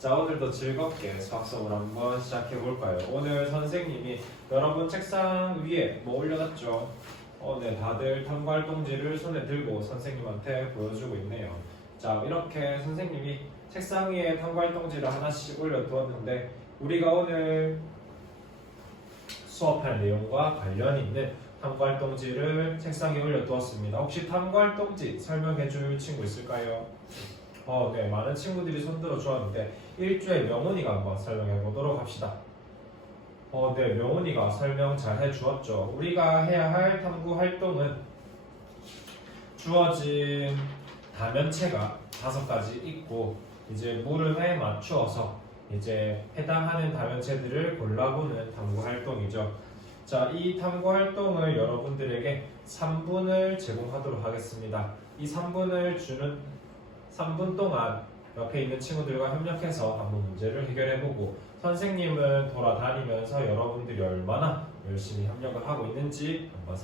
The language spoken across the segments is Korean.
자, 오늘도 즐겁게 수학 수업을 한번 시작해 볼까요? 오늘 선생님이 여러분 책상 위에 뭐 올려놨죠? 네, 다들 탐구활동지를 손에 들고 선생님한테 보여주고 있네요. 자, 이렇게 선생님이 책상 위에 탐구활동지를 하나씩 올려두었는데 우리가 오늘 수업할 내용과 관련이 있는 탐구활동지를 책상 위에 올려두었습니다. 혹시 탐구활동지 설명해 줄 친구 있을까요? 네, 많은 친구들이 손들어 주었는데 일주의 명훈이가 한번 설명해 보도록 합시다. 네, 명훈이가 설명 잘 해주었죠. 우리가 해야 할 탐구 활동은 주어진 다면체가 5가지 있고 이제 물음에 맞추어서 이제 해당하는 다면체들을 골라보는 탐구 활동이죠. 자, 이 탐구 활동을 여러분들에게 3분을 제공하도록 하겠습니다. 이 3분 동안 옆에 있는 친구들과 협력해서 한번 문제를 해결해보고 선생님은 돌아다니면서 여러분들이 얼마나 열심히 협력을 하고 있는지 한번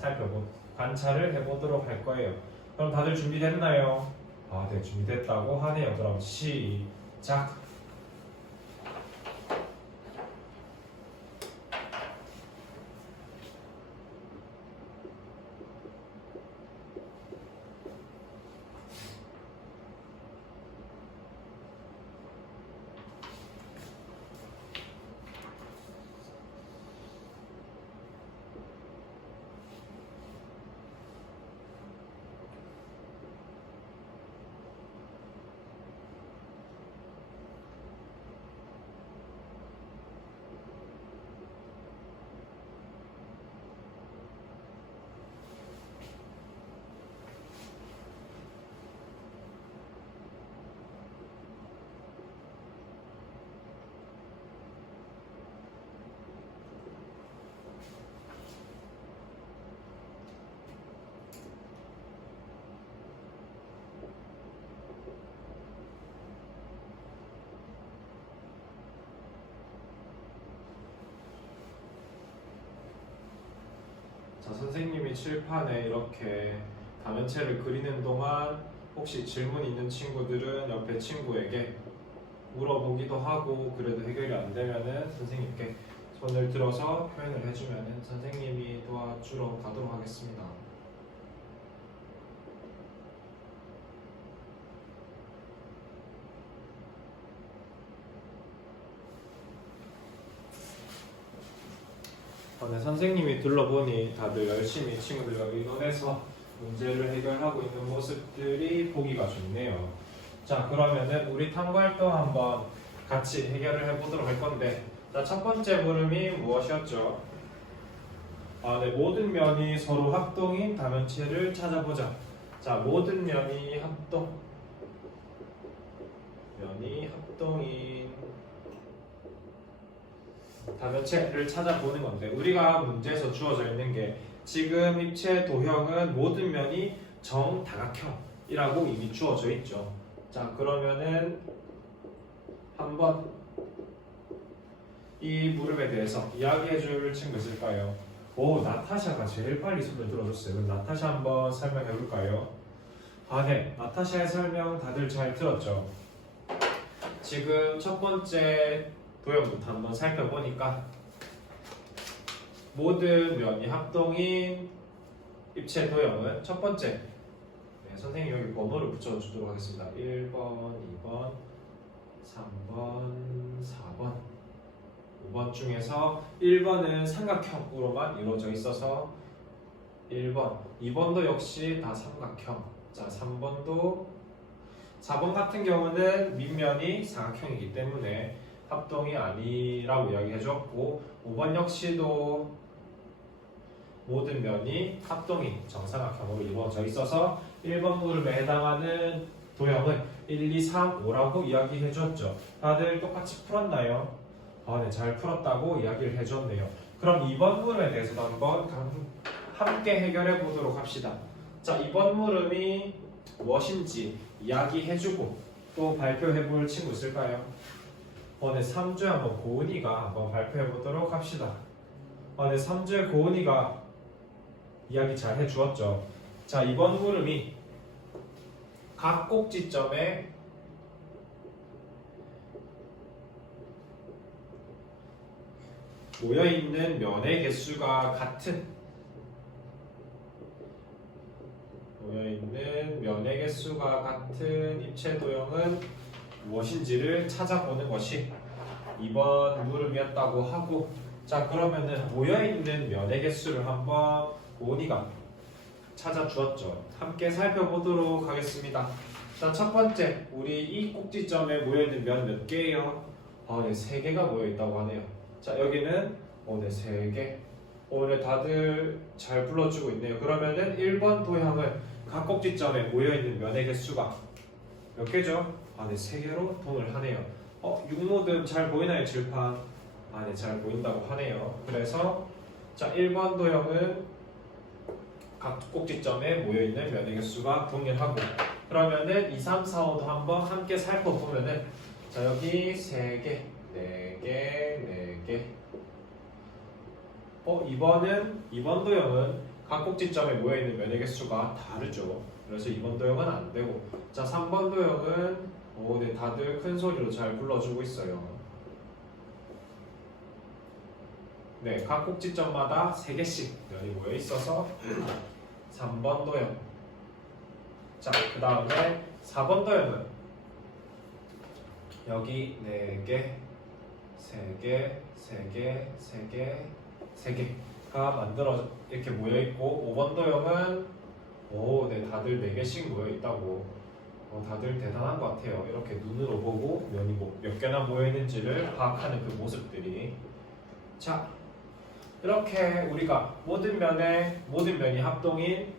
관찰을 해보도록 할 거예요. 그럼 다들 준비됐나요? 네, 준비됐다고 하네요. 그럼 시작! 자, 선생님이 칠판에 이렇게 다면체를 그리는 동안 혹시 질문 있는 친구들은 옆에 친구에게 물어보기도 하고 그래도 해결이 안 되면은 선생님께 손을 들어서 표현을 해주면은 선생님이 도와주러 가도록 하겠습니다. 네, 선생님이 둘러보니 다들 열심히 친구들과 의논해서 문제를 해결하고 있는 모습들이 보기가 좋네요. 자, 그러면은 우리 탐구활동 한번 같이 해결을 해보도록 할 건데, 자, 첫 번째 물음이 무엇이었죠? 네, 모든 면이 서로 합동인 다면체를 찾아보자. 자, 모든 면이 합동인 다면체를 찾아보는 건데 우리가 문제에서 주어져 있는 게 지금 입체 도형은 모든 면이 정다각형이라고 이미 주어져 있죠. 자, 그러면은 한번 이 물음에 대해서 이야기해 줄 친구 있을까요? 나타샤가 제일 빨리 손을 들어줬어요. 그럼 나타샤 한번 설명해 볼까요? 네, 나타샤의 설명 다들 잘 들었죠? 지금 첫 번째 도형부터 한번 살펴보니까 모든 면이 합동인 입체 도형은 첫 번째, 선생님 여기 번호를 붙여주도록 하겠습니다. 1번, 2번, 3번, 4번, 5번 중에서 1번은 삼각형으로만 이루어져 있어서 1번, 2번도 역시 다 삼각형. 자, 4번 같은 경우는 밑면이 사각형이기 때문에 합동이 아니라고 이야기해 주었고 5번 역시도 모든 면이 합동이 정사각형으로 이루어져 있어서 1번 물음에 해당하는 도형은 1, 2, 3, 5라고 이야기해 주었죠. 다들 똑같이 풀었나요? 네, 잘 풀었다고 이야기를 해줬네요. 그럼 2번 물음에 대해서도 한번 함께 해결해 보도록 합시다. 자, 2번 물음이 무엇인지 이야기해주고 또 발표해 볼 친구 있을까요? 네, 3주에 한번 고은이가 한번 발표해 보도록 합시다. 네, 3주에 고은이가 이야기 잘 해주었죠. 자, 이번 물음이 각 꼭지점에 모여있는 면의 개수가 같은 모여있는 면의 개수가 같은 입체 도형은 무엇인지를 찾아보는 것이 이번 물음이었다고 하고, 자 그러면은 모여있는 면의 개수를 한번 고은이가 찾아주었죠. 함께 살펴보도록 하겠습니다. 자, 첫 번째, 우리 이 꼭지점에 모여있는 면 몇 개예요? 네, 3개가 모여있다고 하네요. 자, 여기는 네, 3개. 네, 다들 잘 불러주고 있네요. 그러면은 1번 도형은 각 꼭지점에 모여있는 면의 개수가 몇 개죠? 네, 3개로 통을 하네요. 육모듬 잘 보이나요, 칠판? 네, 잘 보인다고 하네요. 그래서 자, 1번 도형은 각 꼭지점에 모여있는 면의 개수가 동일하고, 그러면은 2, 3, 4, 5도 한번 함께 살펴보면은 자 여기 3개, 4개, 4개. 2번 도형은 각 꼭지점에 모여있는 면의 개수가 다르죠. 그래서 2번 도형은 안 되고, 자 3번 도형은 네, 다들 큰 소리로 잘 불러주고 있어요. 네, 각 꼭지점마다 3개씩 면이 모여 있어서 3번 도형. 자, 그 다음에 4번 도형은 여기 4개, 3개, 3개, 3개, 3개가 만들어 이렇게 모여 있고, 5번 도형은 네, 다들 4개씩 모여 있다고. 다들 대단한 것 같아요. 이렇게 눈으로 보고 면이 몇 개나 모여 있는지를 파악하는 그 모습들이. 자, 이렇게 우리가 모든 면이 합동인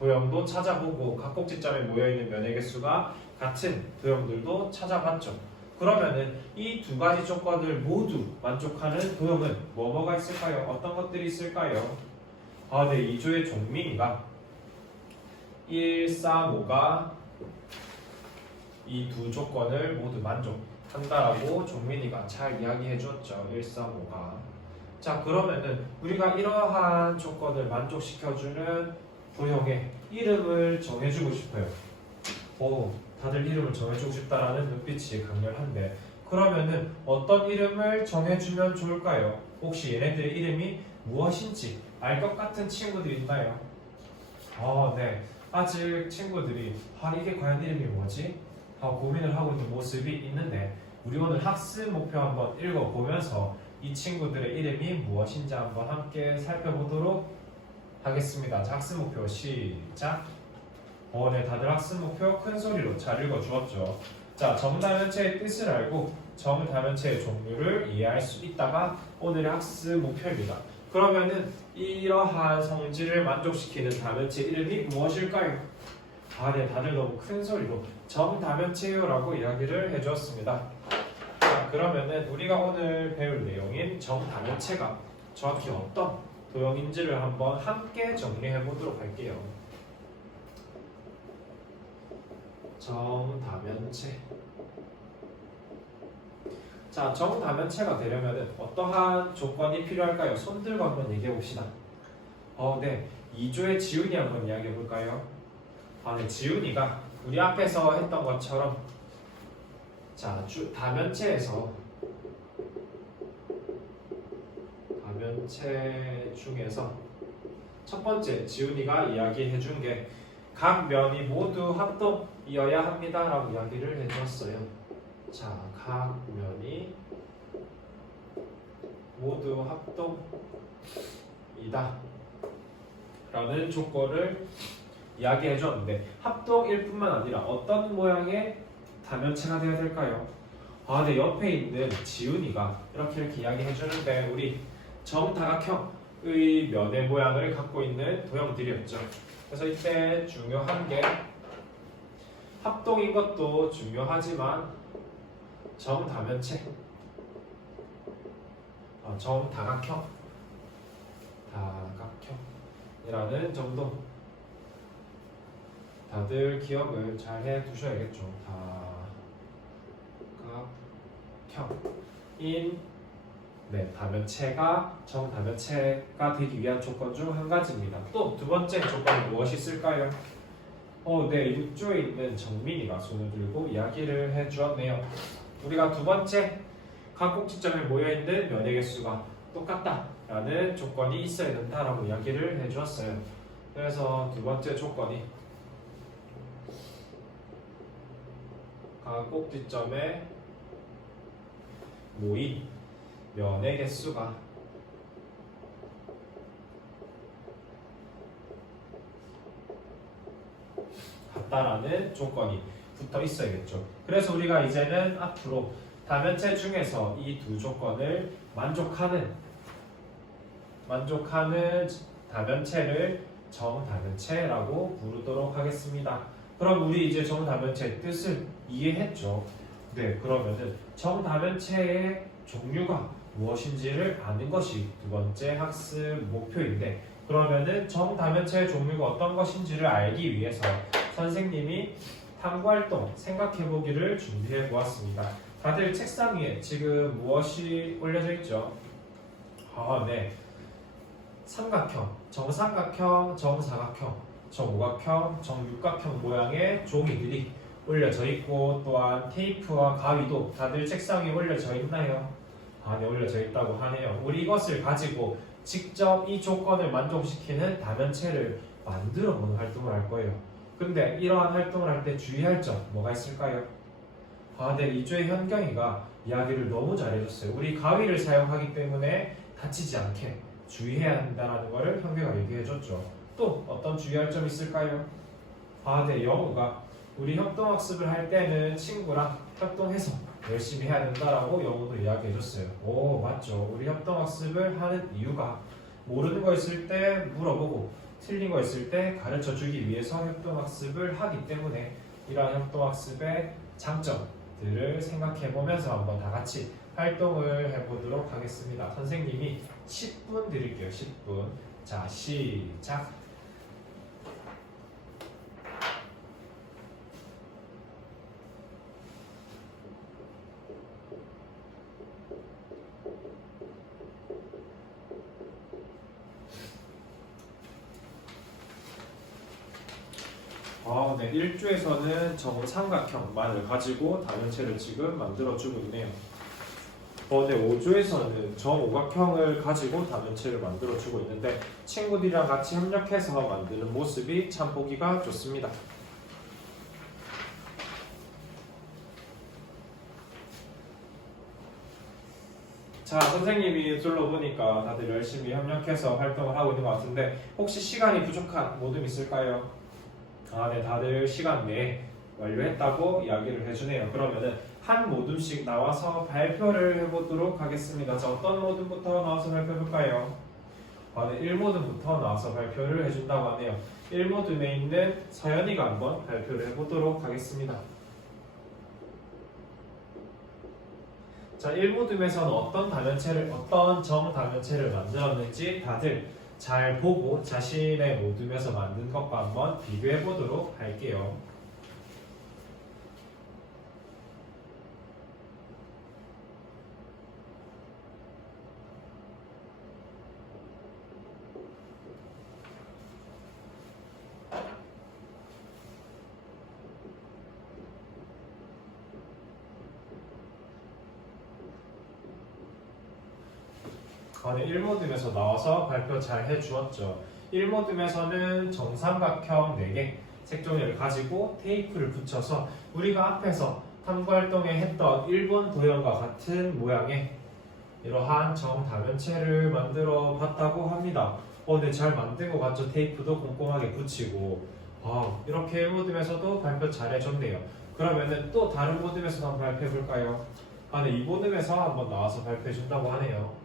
도형도 찾아보고 각 꼭지점에 모여있는 면의 개수가 같은 도형들도 찾아봤죠. 그러면은 이 두 가지 조건을 모두 만족하는 도형은 뭐가 있을까요? 어떤 것들이 있을까요? 네, 2조의 종민이가 1, 3, 5가 이 두 조건을 모두 만족한다라고 종민이가 잘 이야기해 주었죠. 1, 3, 5가. 자, 그러면은 우리가 이러한 조건을 만족시켜주는 도형의 이름을 정해주고 싶어요. 다들 이름을 정해주고 싶다라는 눈빛이 강렬한데, 그러면은 어떤 이름을 정해주면 좋을까요? 혹시 얘네들의 이름이 무엇인지 알 것 같은 친구들이 있나요? 네. 아직 친구들이 이게 과연 이름이 뭐지? 고민을 하고 있는 모습이 있는데, 우리 오늘 학습 목표 한번 읽어보면서 이 친구들의 이름이 무엇인지 한번 함께 살펴보도록 하겠습니다. 자, 학습 목표 시작. 네, 다들 학습 목표 큰 소리로 잘 읽어주었죠. 자, 정다면체의 뜻을 알고 정다면체의 종류를 이해할 수 있다가 오늘의 학습 목표입니다. 그러면은 이러한 성질을 만족시키는 다면체 이름이 무엇일까요? 네, 다들 너무 큰 소리로 정다면체요라고 이야기를 해주었습니다. 자, 그러면은 우리가 오늘 배울 내용인 정다면체가 정확히 어떤 도형인지를 한번 함께 정리해 보도록 할게요. 정다면체. 자, 정다면체가 되려면 어떠한 조건이 필요할까요? 손 들고 한번 얘기해 봅시다. 네. 2조의 지훈이 한번 이야기해 볼까요? 네. 지훈이가 우리 앞에서 했던 것처럼 자, 다면체 중에서 첫 번째 지훈이가 이야기해 준 게 각 면이 모두 합동이어야 합니다 라고 이야기를 해주었어요. 자, 각 면이 모두 합동이다 라는 조건을 이야기해 줬는데, 합동일 뿐만 아니라 어떤 모양의 다면체가 되어야 될까요? 네, 옆에 있는 지훈이가 이렇게 이야기해 주는데 우리 정다각형의 면의 모양을 갖고 있는 도형들이었죠. 그래서 이때 중요한 게 합동인 것도 중요하지만 정다면체, 다각형이라는 점도 다들 기억을 잘 해 두셔야겠죠. 다각형인 다면체가 정다면체가 되기 위한 조건 중 한 가지입니다. 또 두 번째 조건은 무엇이 있을까요? 네, 6조에 있는 정민이가 손을 들고 이야기를 해주었네요. 우리가 두 번째 각 꼭지점에 모여있는 면의 개수가 똑같다 라는 조건이 있어야 된다라고 이야기를 해주었어요. 그래서 두 번째 조건이 각 꼭지점에 모인 면의 개수가 같다라는 조건이 붙어 있어야겠죠. 그래서 우리가 이제는 앞으로 다면체 중에서 이 두 조건을 만족하는 다면체를 정다면체라고 부르도록 하겠습니다. 그럼 우리 이제 정다면체의 뜻을 이해했죠. 네, 그러면은 정다면체의 종류가 무엇인지를 아는 것이 두 번째 학습 목표인데, 그러면은 정다면체의 종류가 어떤 것인지를 알기 위해서 선생님이 탐구활동 생각해보기를 준비해 보았습니다. 다들 책상 위에 지금 무엇이 올려져 있죠? 네. 삼각형, 정삼각형, 정사각형, 정오각형, 정육각형 모양의 종이들이 올려져 있고, 또한 테이프와 가위도 다들 책상 위에 올려져 있나요? 네, 올려져 있다고 하네요. 우리 이것을 가지고 직접 이 조건을 만족시키는 다면체를 만들어 보는 활동을 할 거예요. 근데 이러한 활동을 할 때 주의할 점 뭐가 있을까요? 네, 이주의 현경이가 이야기를 너무 잘해줬어요. 우리 가위를 사용하기 때문에 다치지 않게 주의해야 한다는 것을 현경이가 얘기해줬죠. 또 어떤 주의할 점이 있을까요? 네, 영우가 우리 협동학습을 할 때는 친구랑 협동해서 열심히 해야 된다라고 영우도 이야기해줬어요. 맞죠. 우리 협동학습을 하는 이유가 모르는 거 있을 때 물어보고 틀린 거 있을 때 가르쳐주기 위해서 협동학습을 하기 때문에 이러한 협동학습의 장점들을 생각해보면서 한번 다 같이 활동을 해보도록 하겠습니다. 선생님이 10분 드릴게요. 10분. 자, 시작. 네, 1주에서는 정삼각형만을 가지고 다면체를 지금 만들어주고 있네요. 네, 5주에서는 정오각형을 가지고 다면체를 만들어주고 있는데 친구들이랑 같이 협력해서 만드는 모습이 참 보기가 좋습니다. 자, 선생님이 둘러보니까 다들 열심히 협력해서 활동을 하고 있는 것 같은데 혹시 시간이 부족한 모둠 있을까요? 네, 다들 시간 내에 완료했다고 이야기를 해주네요. 그러면은 한 모둠씩 나와서 발표를 해보도록 하겠습니다. 자, 어떤 모둠부터 나와서 발표해볼까요? 네, 1모둠부터 나와서 발표를 해준다고 하네요. 1모둠에 있는 서연이가 한번 발표를 해보도록 하겠습니다. 자, 1모둠에서는 어떤 정다면체를 만들었는지 다들 잘 보고 자신의 모둠에서 만든 것과 한번 비교해 보도록 할게요. 네, 1모둠에서 나와서 발표 잘 해주었죠. 1모둠에서는 정삼각형 4개 색종이를 가지고 테이프를 붙여서 우리가 앞에서 탐구활동에 했던 일본 도형과 같은 모양의 이러한 정다면체를 만들어 봤다고 합니다. 네, 잘 만든 것 같죠? 테이프도 꼼꼼하게 붙이고. 이렇게 1모둠에서도 발표 잘 해줬네요. 그러면은 또 다른 모둠에서 한번 발표해 볼까요? 네, 2모둠에서 한번 나와서 발표해 준다고 하네요.